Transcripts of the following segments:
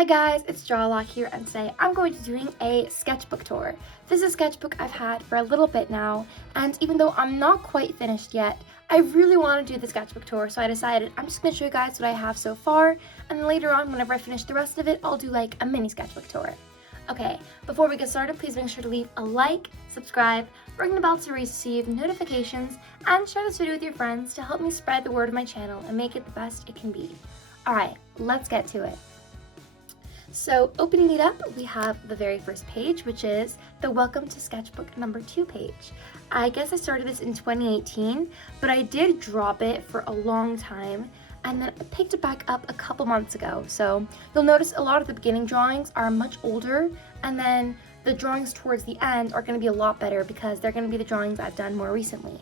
Hi guys, it's Jawlock here, and today I'm going to be doing a sketchbook tour. This is a sketchbook I've had for a little bit now, and even though I'm not quite finished yet, I really want to do the sketchbook tour, so I decided I'm just going to show you guys what I have so far, and then later on, whenever I finish the rest of it, I'll do like a mini sketchbook tour. Okay, before we get started, please make sure to leave a like, subscribe, ring the bell to receive notifications, and share this video with your friends to help me spread the word of my channel and make it the best it can be. Alright, let's get to it. So opening it up, we have the very first page, which is the Welcome to Sketchbook number 2 page. I guess I started this in 2018, but I did drop it for a long time, and then I picked it back up a couple months ago. So you'll notice a lot of the beginning drawings are much older, and then the drawings towards the end are going to be a lot better because they're going to be the drawings I've done more recently.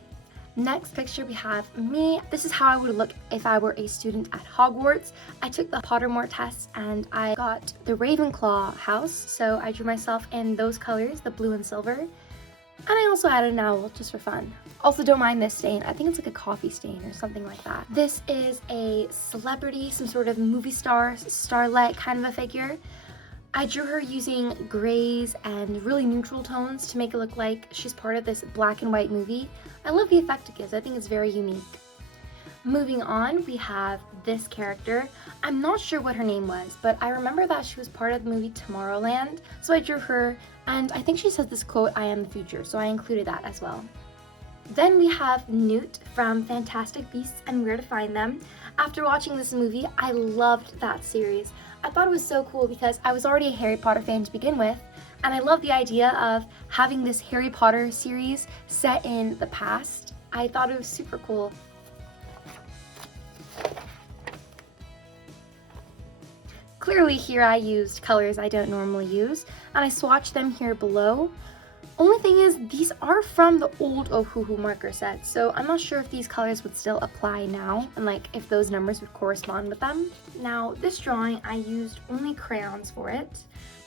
Next picture we have me. This is how I would look if I were a student at Hogwarts. I took the Pottermore test and I got the Ravenclaw house, so I drew myself in those colors, the blue and silver. And I also added an owl just for fun. Also, don't mind this stain. I think it's like a coffee stain or something like that. This is a celebrity, some sort of movie star, starlet kind of a figure. I drew her using grays and really neutral tones to make it look like she's part of this black and white movie. I love the effect it gives. I think it's very unique. Moving on, we have this character. I'm not sure what her name was, but I remember that she was part of the movie Tomorrowland, so I drew her, and I think she says this quote, "I am the future," so I included that as well. Then we have Newt from Fantastic Beasts and Where to Find Them. After watching this movie, I loved that series. I thought it was so cool because I was already a Harry Potter fan to begin with, and I love the idea of having this Harry Potter series set in the past. I thought it was super cool. Clearly here I used colors I don't normally use, and I swatched them here below. Only thing is, these are from the old Ohuhu marker set, so I'm not sure if these colors would still apply now, and like if those numbers would correspond with them. Now, this drawing, I used only crayons for it.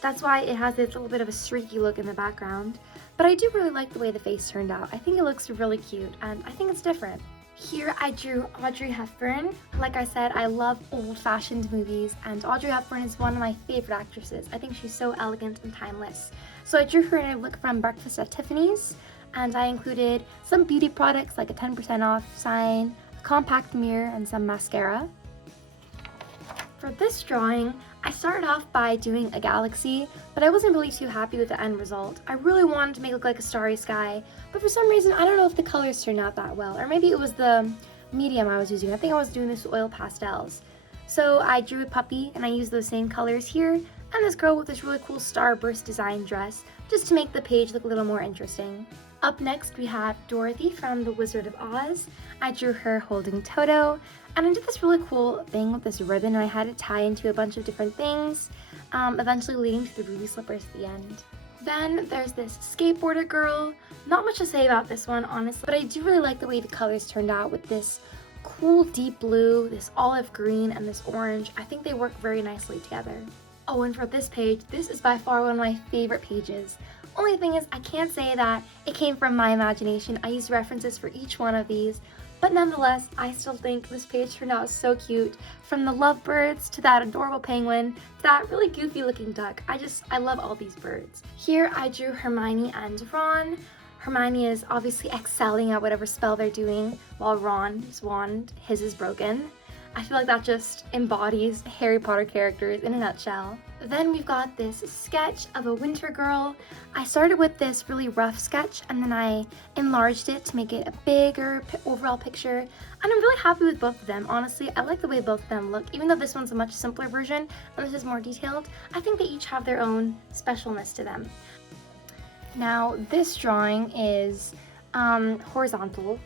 That's why it has this little bit of a streaky look in the background, but I do really like the way the face turned out. I think it looks really cute, and I think it's different. Here I drew Audrey Hepburn. Like I said, I love old-fashioned movies, and Audrey Hepburn is one of my favorite actresses. I think she's so elegant and timeless. So I drew her in a look from Breakfast at Tiffany's, and I included some beauty products like a 10% off sign, a compact mirror, and some mascara. For this drawing, I started off by doing a galaxy, but I wasn't really too happy with the end result. I really wanted to make it look like a starry sky, but for some reason, I don't know if the colors turned out that well, or maybe it was the medium I was using. I think I was doing this with oil pastels. So I drew a puppy, and I used those same colors here, and this girl with this really cool starburst design dress, just to make the page look a little more interesting. Up next, we have Dorothy from The Wizard of Oz. I drew her holding Toto, and I did this really cool thing with this ribbon, and I had it tie into a bunch of different things, eventually leading to the ruby slippers at the end. Then there's this skateboarder girl. Not much to say about this one, honestly, but I do really like the way the colors turned out with this cool deep blue, this olive green, and this orange. I think they work very nicely together. Oh, and for this page, this is by far one of my favorite pages. Only thing is, I can't say that it came from my imagination. I used references for each one of these, but nonetheless, I still think this page turned out so cute. From the lovebirds to that adorable penguin to that really goofy looking duck. I love all these birds. Here I drew Hermione and Ron. Hermione is obviously excelling at whatever spell they're doing, while Ron's wand, his is broken. I feel like that just embodies Harry Potter characters in a nutshell. Then we've got this sketch of a winter girl. I started with this really rough sketch, and then I enlarged it to make it a bigger overall picture. And I'm really happy with both of them, honestly. I like the way both of them look. Even though this one's a much simpler version and this is more detailed, I think they each have their own specialness to them. Now, this drawing is horizontal,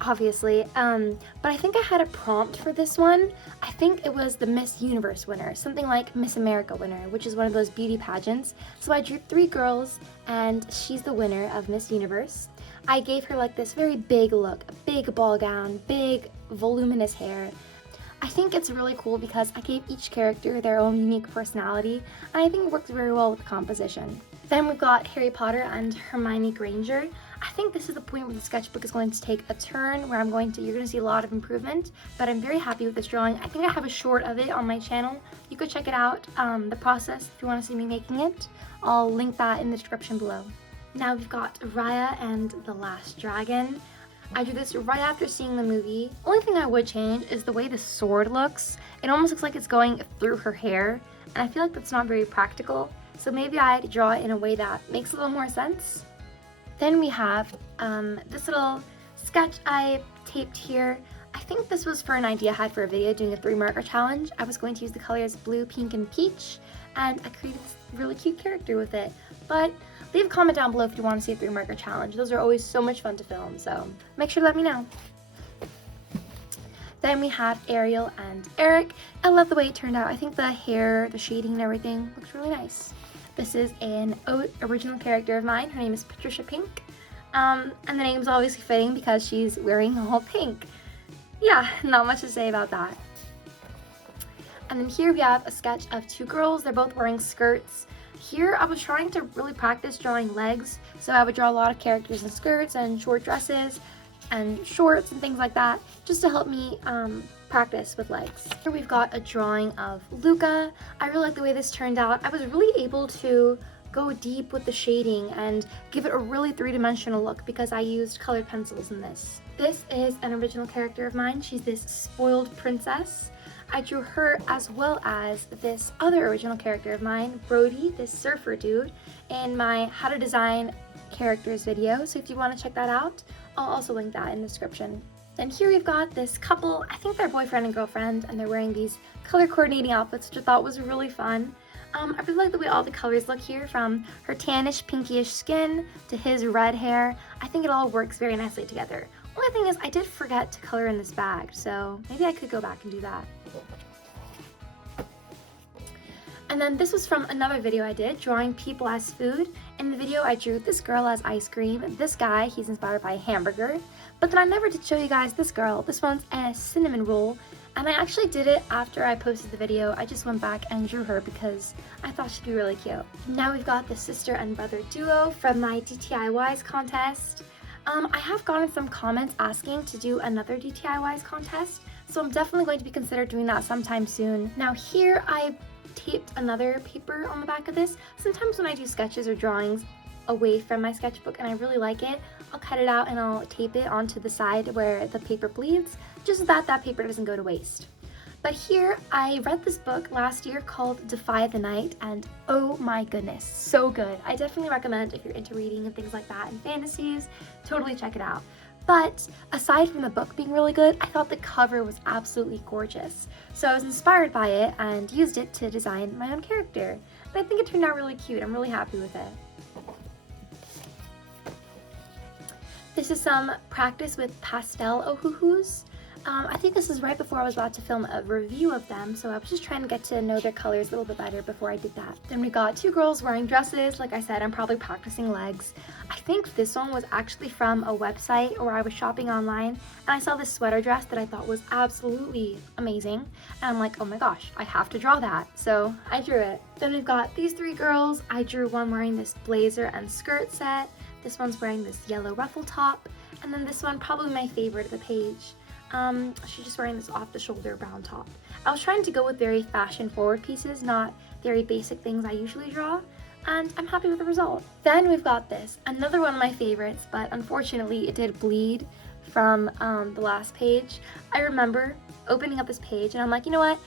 obviously, but I think I had a prompt for this one. I think it was the Miss Universe winner, something like Miss America winner, which is one of those beauty pageants. So I drew 3 girls, and she's the winner of Miss Universe. I gave her like this very big look, a big ball gown, big voluminous hair. I think it's really cool because I gave each character their own unique personality, and I think it works very well with the composition. Then we've got Harry Potter and Hermione Granger. I think this is the point where the sketchbook is going to take a turn, where you're going to see a lot of improvement, but I'm very happy with this drawing. I think I have a short of it on my channel. You could check it out, the process, if you want to see me making it. I'll link that in the description below. Now we've got Raya and the Last Dragon. I drew this right after seeing the movie. Only thing I would change is the way the sword looks. It almost looks like it's going through her hair, and I feel like that's not very practical. So maybe I'd draw it in a way that makes a little more sense. Then we have this little sketch I taped here. I think this was for an idea I had for a video doing a 3-marker challenge. I was going to use the colors blue, pink, and peach, and I created this really cute character with it. But leave a comment down below if you want to see a 3-marker challenge. Those are always so much fun to film, so make sure to let me know. Then we have Ariel and Eric. I love the way it turned out. I think the hair, the shading, and everything looks really nice. This is an original character of mine. Her name is Patricia Pink. And the name's obviously fitting because she's wearing all pink. Yeah, not much to say about that. And then here we have a sketch of 2 girls. They're both wearing skirts. Here I was trying to really practice drawing legs, so I would draw a lot of characters in skirts and short dresses and shorts and things like that, just to help me practice with legs. Here we've got a drawing of Luca. I really like the way this turned out. I was really able to go deep with the shading and give it a really 3-dimensional look because I used colored pencils in this. This is an original character of mine. She's this spoiled princess. I drew her as well as this other original character of mine, Brody, this surfer dude, in my How to Design Characters video. So if you want to check that out, I'll also link that in the description. Then here we've got this couple, I think they're boyfriend and girlfriend, and they're wearing these color coordinating outfits, which I thought was really fun. I really like the way all the colors look here, from her tannish, pinkish skin to his red hair. I think it all works very nicely together. Only thing is, I did forget to color in this bag, so maybe I could go back and do that. And then this was from another video I did, drawing people as food. In the video, I drew this girl as ice cream, this guy, he's inspired by a hamburger. But then I never did show you guys this girl. This one's a cinnamon roll, and I actually did it after I posted the video. I just went back and drew her because I thought she'd be really cute. Now we've got the sister and brother duo from my DTIYs contest. I have gotten some comments asking to do another DTIYs contest, so I'm definitely going to be considering doing that sometime soon. Now here I taped another paper on the back of this. Sometimes when I do sketches or drawings away from my sketchbook and I really like it, I'll cut it out and I'll tape it onto the side where the paper bleeds, just so that that paper doesn't go to waste. But here, I read this book last year called Defy the Night, and oh my goodness, so good. I definitely recommend if you're into reading and things like that and fantasies, totally check it out. But aside from the book being really good, I thought the cover was absolutely gorgeous. So I was inspired by it and used it to design my own character. And I think it turned out really cute. I'm really happy with it. This is some practice with pastel ohuhus. I think this is right before I was about to film a review of them, so I was just trying to get to know their colors a little bit better before I did that. Then we got 2 girls wearing dresses. Like I said, I'm probably practicing legs. I think this one was actually from a website where I was shopping online, and I saw this sweater dress that I thought was absolutely amazing, and I'm like, oh my gosh, I have to draw that. So I drew it. Then we've got these 3 girls. I drew one wearing this blazer and skirt set. This one's wearing this yellow ruffle top, and then this one, probably my favorite of the page. She's just wearing this off-the-shoulder brown top. I was trying to go with very fashion-forward pieces, not very basic things I usually draw, and I'm happy with the result. Then we've got this, another one of my favorites, but unfortunately it did bleed from the last page. I remember opening up this page, and I'm like, you know what?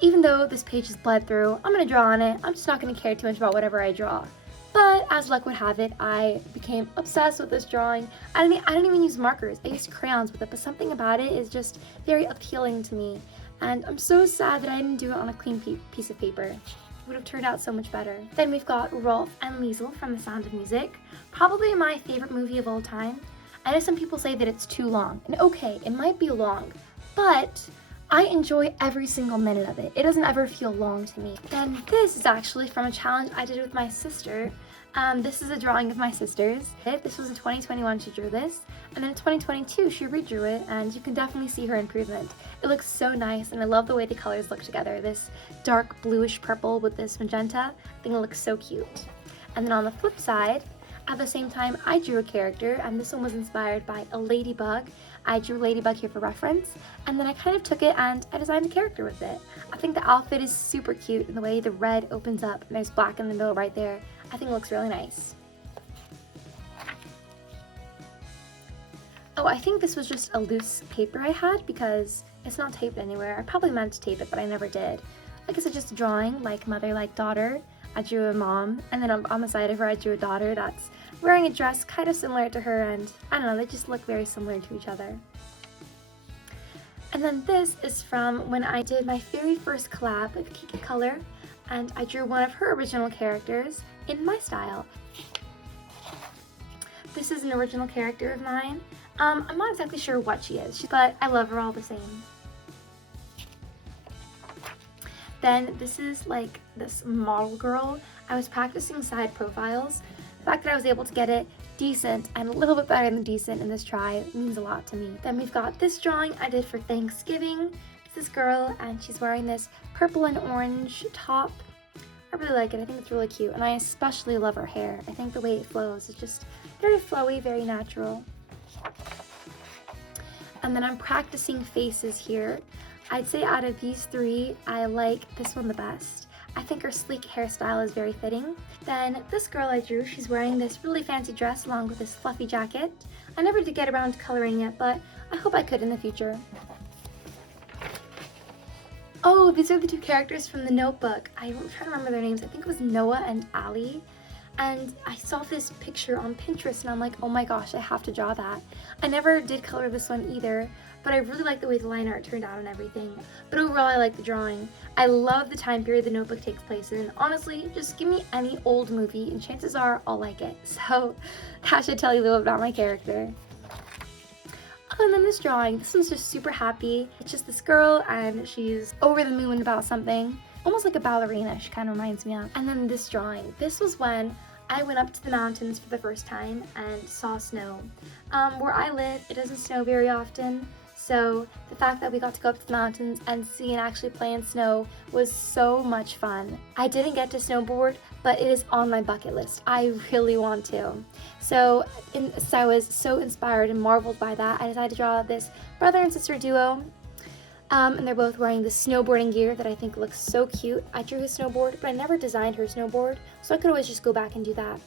Even though this page is bled through, I'm gonna draw on it. I'm just not gonna care too much about whatever I draw. But as luck would have it, I became obsessed with this drawing. I didn't even use markers. I used crayons with it, but something about it is just very appealing to me. And I'm so sad that I didn't do it on a clean piece of paper. It would have turned out so much better. Then we've got Rolf and Liesel from The Sound of Music. Probably my favorite movie of all time. I know some people say that it's too long. And okay, it might be long, but I enjoy every single minute of it. It doesn't ever feel long to me. Then this is actually from a challenge I did with my sister. This is a drawing of my sister's. This was in 2021 she drew this, and then in 2022 she redrew it, and you can definitely see her improvement. It looks so nice, and I love the way the colors look together. This dark bluish purple with this magenta, I think it looks so cute. And then on the flip side, At the same time, I drew a character, and this one was inspired by a ladybug. I drew a ladybug here for reference, and then I kind of took it and I designed a character with it. I think the outfit is super cute, and the way the red opens up and there's black in the middle right there, I think it looks really nice. Oh, I think this was just a loose paper I had because it's not taped anywhere. I probably meant to tape it, but I never did. I guess it's just a drawing, like mother, like daughter. I drew a mom, and then on the side of her I drew a daughter that's wearing a dress kind of similar to her, and I don't know, they just look very similar to each other. And then this is from when I did my very first collab with Kiki Color, and I drew one of her original characters in my style. This is an original character of mine. I'm not exactly sure what she is, but I love her all the same. Then this is like this model girl. I was practicing side profiles. The fact that I was able to get it decent and a little bit better than decent in this try means a lot to me. Then we've got this drawing I did for Thanksgiving. It's this girl and she's wearing this purple and orange top. I really like it. I think it's really cute, and I especially love her hair. I think the way it flows is just very flowy, very natural. And then I'm practicing faces here. I'd say out of these three, I like this one the best. I think her sleek hairstyle is very fitting. Then this girl I drew, she's wearing this really fancy dress along with this fluffy jacket. I never did get around to coloring it, but I hope I could in the future. Oh, these are the two characters from the notebook. I'm trying to remember their names. I think it was Noah and Allie. And I saw this picture on Pinterest and I'm like, oh my gosh, I have to draw that. I never did color this one either, but I really like the way the line art turned out and everything. But overall, I like the drawing. I love the time period the notebook takes place in. Honestly, just give me any old movie and chances are I'll like it. So that should tell you a little about my character. Oh, and then this drawing, this one's just super happy. It's just this girl and she's over the moon about something. Almost like a ballerina, she kind of reminds me of. And then this drawing, this was when I went up to the mountains for the first time and saw snow. Where I live, it doesn't snow very often, so the fact that we got to go up to the mountains and see and actually play in snow was so much fun. I didn't get to snowboard, but it is on my bucket list. I really want to. So I was so inspired and marveled by that, I decided to draw this brother and sister duo. And they're both wearing this snowboarding gear that I think looks so cute. I drew his snowboard, but I never designed her snowboard, so I could always just go back and do that.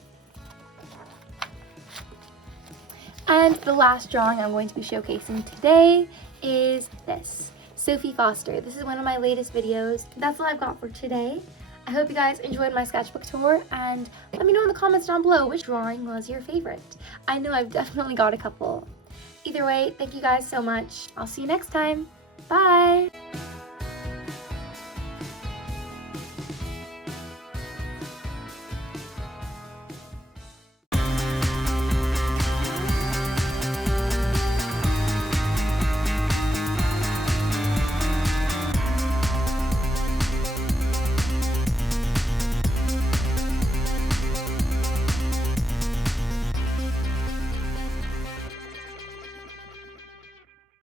And the last drawing I'm going to be showcasing today is this, Sophie Foster. This is one of my latest videos. That's all I've got for today. I hope you guys enjoyed my sketchbook tour, and let me know in the comments down below which drawing was your favorite. I know I've definitely got a couple. Either way, thank you guys so much. I'll see you next time. Bye!